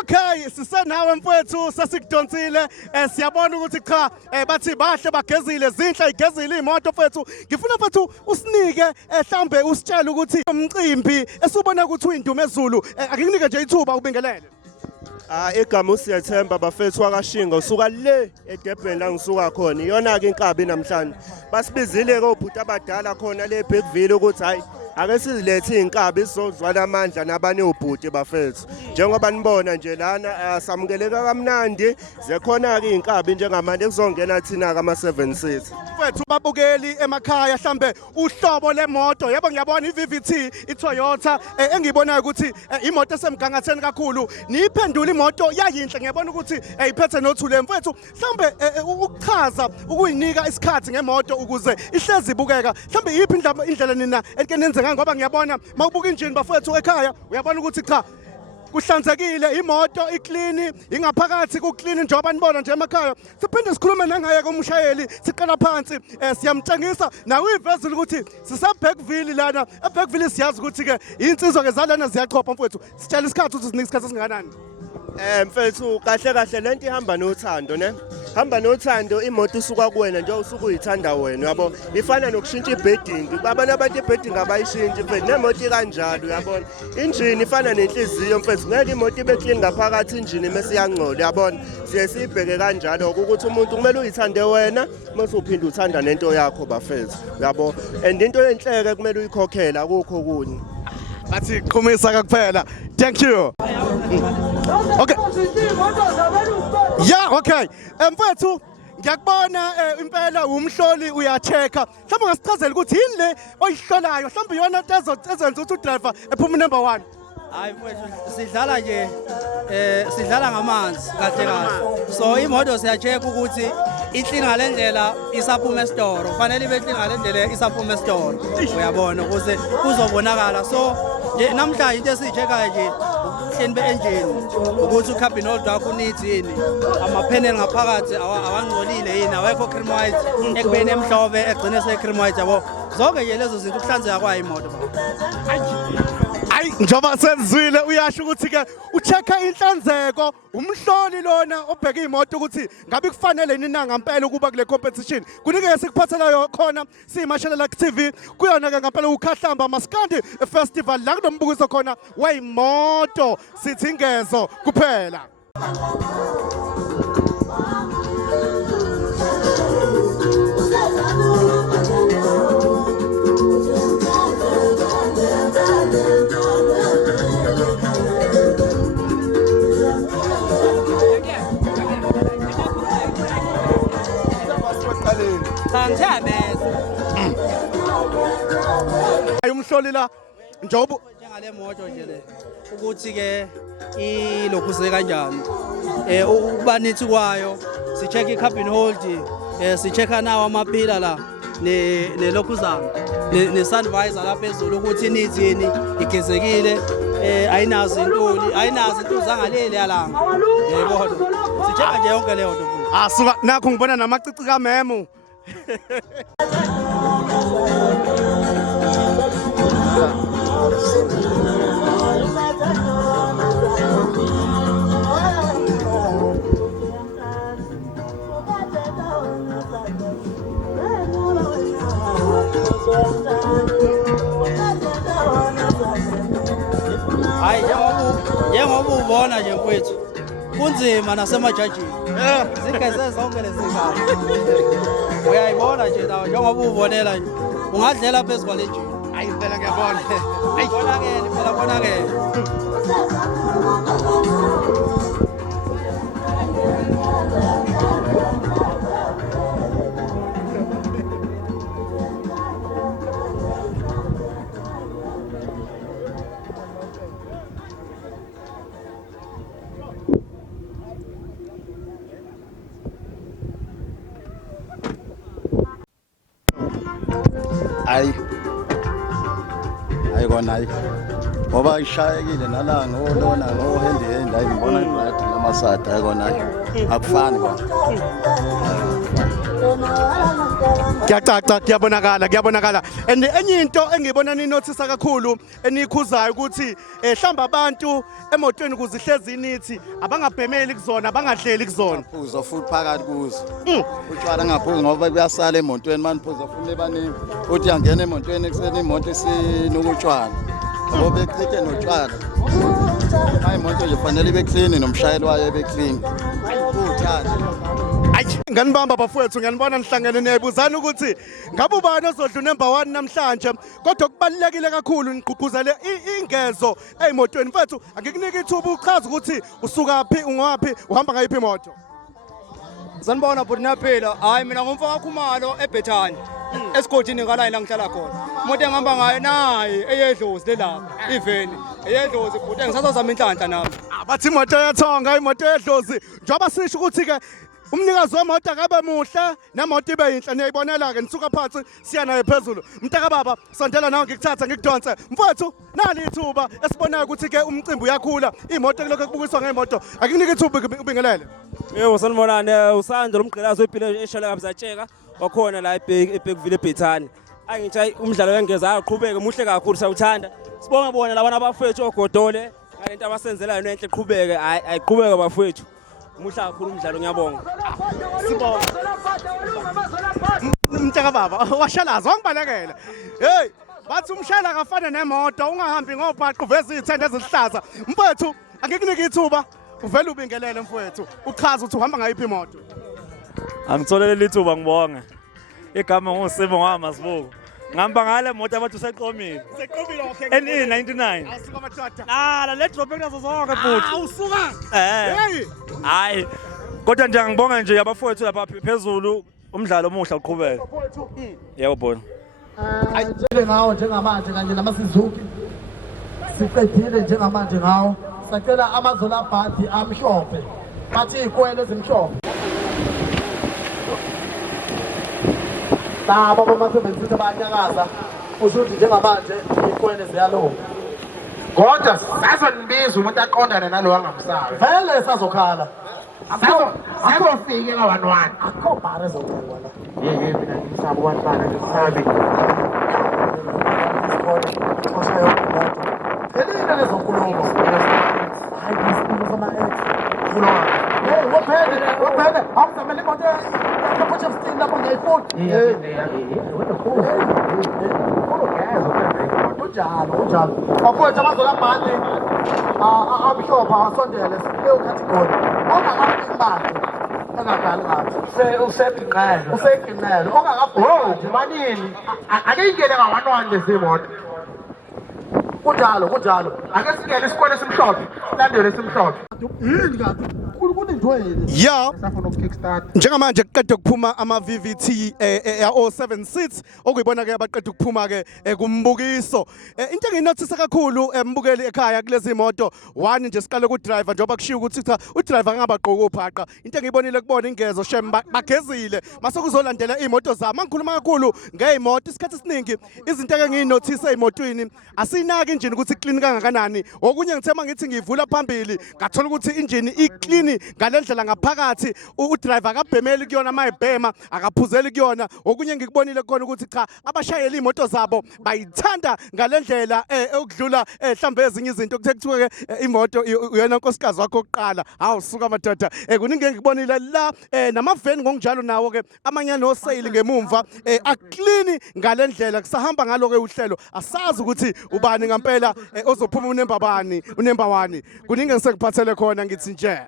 Okay, sisenawe mfowethu sasikudonsile siyabona ukuthi cha bathi bahle bagezile zinhle igezile imoto mfowethu ngifuna mfowethu usinike mhlambe usitshela ukuthi umcimbi esubona ukuthi uyindumo ezulu akunike nje ithuba ubingelele. Igama usiyethemba bafethu wakashinga usuka le eDurban la ngisuka khona iyona ke inkabi namhlanje basibizile ke obhuti abadala khona le Bhekville ukuthi hayi ake sizilethe inkabi sizozwana amandla nabane ubhuti bafethu njengoba nibona nje lana samukeleka kamnandi zekhona ke inkabi njengamanje kuzongena thina ka ma7 seats mfethu babukeli emakhaya mhlambe uhlobo lemoto yebo ngiyabona iVVT iToyota engiyibonayo ukuthi imoto esemgangatheni kakhulu niyiphendula imoto yayinhle ngiyabona ukuthi iphethe nothule mfethu mhlambe ukuchaza ukuyinika isikhathi ngemoto ukuze ihlezi ibukeka mhlambe yiphi indlela nina enkenenze ngoba ngiyabona mawubuka injini bafethu ekhaya uyabona ukuthi cha kuhlanzekile imoto iclean ingaphakathi kuclean njengoba nibona nje emakhaya siphinde sikhulume nangaye komshayeli siqala phansi siyamtshengisa nawe ivezile ukuthi sisabhekville lana eBhekville siyazi ukuthi ke insizwa ke zalana ziyachopha mfethu sitshela isikhathi ukuthi sinika isikhathi esingakanani. Mfethu kahle lento ihamba nothando ne hamba nothando imoto isuka kuwena nje usuke uyithanda wena yabo ifana nokushintsha ibedding babana abantu ibedding abayishintsha mfethu nemoto kanjalo uyabona injini ifana nenhliziyo mfethu ngeke imoto ibe clean ngaphakathi injini mase iyangcola yabona siye sibheke kanjalo ukuthi umuntu kumele uyithande wena mase uphinde uthanda nento yakho bafethu yabo and into enhleke kumele uyikhokhela akukho kunye bathi qhumisa kakuphela. Thank you. Okay. Yeah, okay. Mfethu ngiyakubona impela umhloli uyachecka. Mhlawumbe ngasichazela ukuthi yini le oyihlolayo. Mhlawumbe iyona into ezenza ukuthi udriver ephuma number 1. Hayi mfethu sidlala nje sidlala ngamanzi kahle kahle. So imoto siyachecka ukuthi inhle ngalendlela isaphuma esitoro. Kufanele ibe inhle ngalendlela isaphuma esitoro. Uyabona ukuze kuzobonakala. So nje namhlanje into esichecka nje uhleni be-engine ukuthi ucabin holder wakho uneeds yini ama-panel ngaphakathi awangcolile yini awekho cream white ekubeni emhlophe egcine se-cream white yabo zonke nje lezo zinto ukuhlanzeka kwayo imoto. Hayi njoba senzwile uyasho ukuthi ke uchecka inhlanzeko umhloli lona obheka imoto ukuthi ngabe kufanele nina ngempela ukuba kule competition kunike sikuphathelayo khona siyimashelela TV kuyona ke ngempela Ukhahlamba Maskandi festival la kunombukiso khona wayimoto sithi ingezo kuphela. Umhloli la njobo njengale moto nje le ukuthi ke ilokhuse kanjani ukuba nithi kwayo si-check i-cabin hold si-checka nawo amapila la nelokhuzana ne-sun visor la phezulu ukuthi inithi yini igezekile ayinazo intuli ayinazo intuli zangaleli yalanga yayibona si-checka nje yonke leyo nto asuka nakho ngibona namacici kamemo. hayi njengoba ubona nje mfowethu kunzima nasemajajini zigeze zonke lezi ngalo uyayibona nje nawe njengoba ubonela nje ungadlela phezu kwalejini. Hayi phela ngiyabona bonakele phela bonakele. Hayi kona hayi ngoba ishayekile nala ngolona ngohendi ayibona ibhadi namasada akona akufani kona. Kuyabonakala and enye into engibona ninothisa kakhulu enikhuzayo ukuthi hlamba abantu emotweni kuzihlezi inithi abangabhemeli kuzona abangadleli kuzona Phuzo futhi phakathi kuzo. Utshwala ngaphuzi ngoba kuyasala emotweni maniphuza futhi lebaningi. Uthi angena emotweni ekuseni imoto isinokutshwala. Ngoba echithe notshwala. Hayi imoto nje fanele ibe clean nomshayeli wayo ebe clean. Uthanda. Nganibamba bafowethu ngiyanibona nihlangene niyayibuzana ukuthi ngabe ubani ozodlula number 1 namhlanje kodwa kubalekile kakhulu nigqugquzele ingezo emotweni mfethu angikunika ithuba uchaza ukuthi usuka phi ungaphi uhamba ngayiphi imoto. Sanibona bhuti naphila. Hayi mina ngumfaka Khumalo eBethani. Esigodini ngala la ngihlala khona. Imoto engihamba ngayo nayi eyedlozi lelapha. Iveni eyedlozi bhuti engisazozama inhlanhla nami. Bathi imoto yathonga imoto yedlozi njoba sisho ukuthi ke umnikazi wemoto akabe muhle nemoto ibe yinhle niyayibonela ke nisuka phansi siya naye phezulu. Mntaka baba sondela nawe ngikuthatha ngikudonse mfowethu nali ithuba esibonayo ukuthi ke umcimbi uyakhula imoto kulokho kubukiswa ngemoto akunika ithuba ubingelele. Yebo sanibonani usandla umgqilazi wephile eshela kabzatsheka wakhona la eBhekville eBethani. Angithi umdlalo wengeza aqhubeke muhle kakhulu sawuthanda. Sibonga bona labana abafethu ogodole ngalento abasenzelayo nenhle qhubeke ayiqhubeke bafethu. Muhle kakhulu umdlalo ngiyabonga. Sibonga. Mntaka baba washalaza wangibalekela. Hey bathi umshayeli akafane nemoto ungahambi ngobhaqo veza izithende ezihlaza. Mfowethu angikunika ithuba uvela ubingelele mfowethu uchaza ukuthi uhamba ngayiphi imoto. Angitholele lithuba ngibonga. Igama ngosimo ngamazibuko. Ngihamba ngale moto abathi useqomile. Seqomile okay. NE99. Asuka mathata. Le drop ekunazo zonke futhi. Awusuka. Hey. Hayi. Kodwa nje ngibonga nje abafowethu lapha phezulu umdlalo omuhle uqhubeka. Yebo bona. Njenge ngawo njengamanje kanje nama Suzuki. Siqedile njengamanje ngawo. Sacela amazola bhadi amhlophe. Bathi ikwele ezimhlophe. Labo abasebenzisa bayanyakaza ushuthi njengamanje ikwele ziyalunga. Kodwa sazonibiza umuntu aqondane nalo wangamsayo. Vele sazokhala. Sazofike ka-1-1. Akho bhare ezokuwa la. Mina ngisaba uwahlala ngisabe. Elinye lezonkulumo. Hayi isipilo sama-ex. Hey, wophele. Awuzamele imoto yapho lapho ngiyayifuna. Unjalo. Bafowethu amazola bhadi amhlophe asondele sileyo category. Ongahambi imali engadali ngathi. Useqinqele. Ongakabhodi Manini, ake ingene ka-1-1 lezi moto. kunjalo. Ake singene isikole esimhlophe, landele esimhlophe. Yini kanti? Kunintweni. Yeah. Safuna uku-kickstart. Njengamanje kuqeda ukuphuma ama VVT o7 seats okuyibona ke abaqeda ukuphuma ke kumbukiso. Into enginothisa kakhulu embukeli ekhaya kulezi moto one nje siqale ku driver njoba kushiya ukuthi cha u driver angabagqoka ubhaqa. Into engiyibonile kubona ingezo shem bagezile mase kuzolandela imoto zami. Angikhuluma kakhulu ngezimoto isikhathi esiningi izinto enginothisa emotweni asinaki injini ukuthi clean kangakanani. Okunye ngithema ngithi ngivula phambili ngathola ukuthi injini iclean ngalendlela ngaphakathi udriver akabhemeli kuyona mayibhema akaphuzeli kuyona. Okunye ngikubonile khona ukuthi cha abashayeli imoto zabo bayithanda ngalendlela okudlula mhlambe ezinye izinto kuthe kuthiwe imoto uyena nkosikazi wakho oqala awusuka madoda kuningi ngikubonile la namaveni ngokunjalo nawo ke amanye no sale ngemumva aclean ngalendlela kusahamba ngalo ke uhlelo asazi ukuthi ubani ngempela ozophuma unemba 1 kuningi ngisekuphathele khona ngithi nje.